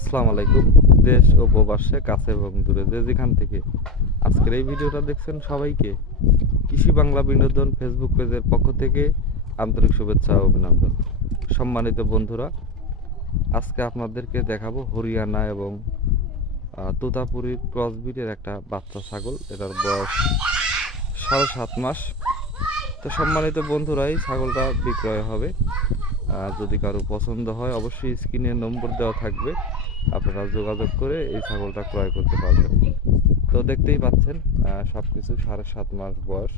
আসসালামু আলাইকুম। দেশ ও প্রবাসে কাছে এবং দূরে যে যেখান থেকে আজকের এই ভিডিওটা দেখছেন সবাইকে কৃষি বাংলা বিনোদন ফেসবুক পেজের পক্ষ থেকে আন্তরিক শুভেচ্ছা ও অভিনন্দন। সম্মানিত বন্ধুরা, আজকে আপনাদেরকে দেখাবো হরিয়ানা এবং তোতাপুরীর ক্রসবিটের একটা বাচ্চা ছাগল। এটার বয়স 7.5 মাস। তো সম্মানিত বন্ধুরা, এই ছাগলটা বিক্রয় হবে। যদি কারো পছন্দ হয় অবশ্যই স্ক্রিনে নম্বর দেওয়া থাকবে, আপনারা যোগাযোগ করে এই ছাগলটা ক্রয় করতে পারবেন। তো দেখতেই পাচ্ছেন সব কিছু 7.5 মাস বয়স,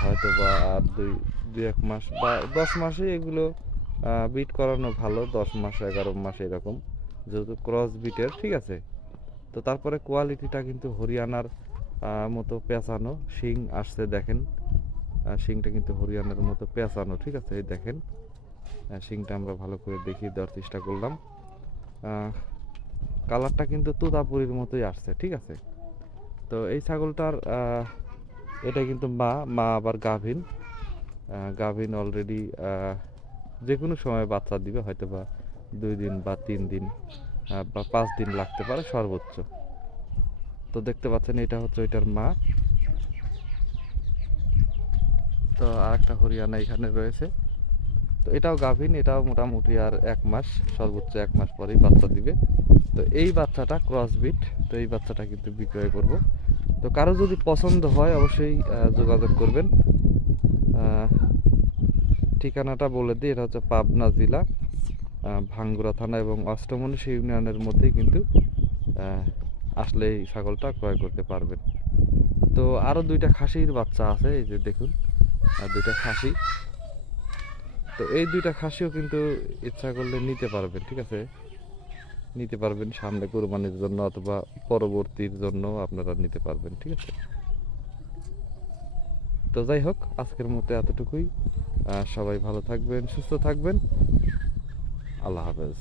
হয়তো বা আর দুই এক মাস বা 10 মাসে এগুলো বিট করানো ভালো। 10 মাস 11 মাস এরকম, যেহেতু ক্রস বিটের, ঠিক আছে। তো তারপরে কোয়ালিটিটা কিন্তু হরিয়ানার মতো পেঁচানো শিং আসছে, দেখেন। শিংটা কিন্তু হরিয়ানার মতো পেঁচানো, ঠিক আছে। এই দেখেন, শিংটা আমরা ভালো করে দেখিয়ে দেওয়ার চেষ্টা করলাম। কালারটা কিন্তু তোতাপুরির মতোই আসছে, ঠিক আছে। তো এই ছাগলটার এটা কিন্তু মা মা আবার গাভীন। গাভীন অলরেডি যে কোনো সময় বাচ্চা দিবে, হয়তো বা 2 দিন বা 3 দিন বা 5 দিন লাগতে পারে সর্বোচ্চ। তো দেখতে পাচ্ছেন, এটা হচ্ছে ওইটার মা। তো আরেকটা হরিয়ানা এখানে রয়েছে। তো এটাও গাভীন, এটাও মোটামুটি আর 1 মাস, সর্বোচ্চ 1 মাস পরেই বাচ্চা দিবে। তো এই বাচ্চাটা ক্রসবিট। তো এই বাচ্চাটা কিন্তু বিক্রয় করব। তো কারো যদি পছন্দ হয় অবশ্যই যোগাযোগ করবেন। ঠিকানাটা বলে দিই, এটা হচ্ছে পাবনা জেলা, ভাঙ্গুড়া থানা এবং অষ্টমনীশ ইউনিয়নের মধ্যেই কিন্তু আসলে এই ছাগলটা ক্রয় করতে পারবেন। তো আরও 2টা খাসির বাচ্চা আছে, এই যে দেখুন, 2টা খাসি। তো এই 2টা খাসিও কিন্তু ইচ্ছা করলে নিতে পারবেন, ঠিক আছে। নিতে পারবেন সামনে কোরবানির জন্য অথবা পরবর্তীর জন্য আপনারা নিতে পারবেন, ঠিক আছে। তো যাই হোক, আজকের মতো এতটুকুই। সবাই ভালো থাকবেন, সুস্থ থাকবেন। আল্লাহ হাফেজ।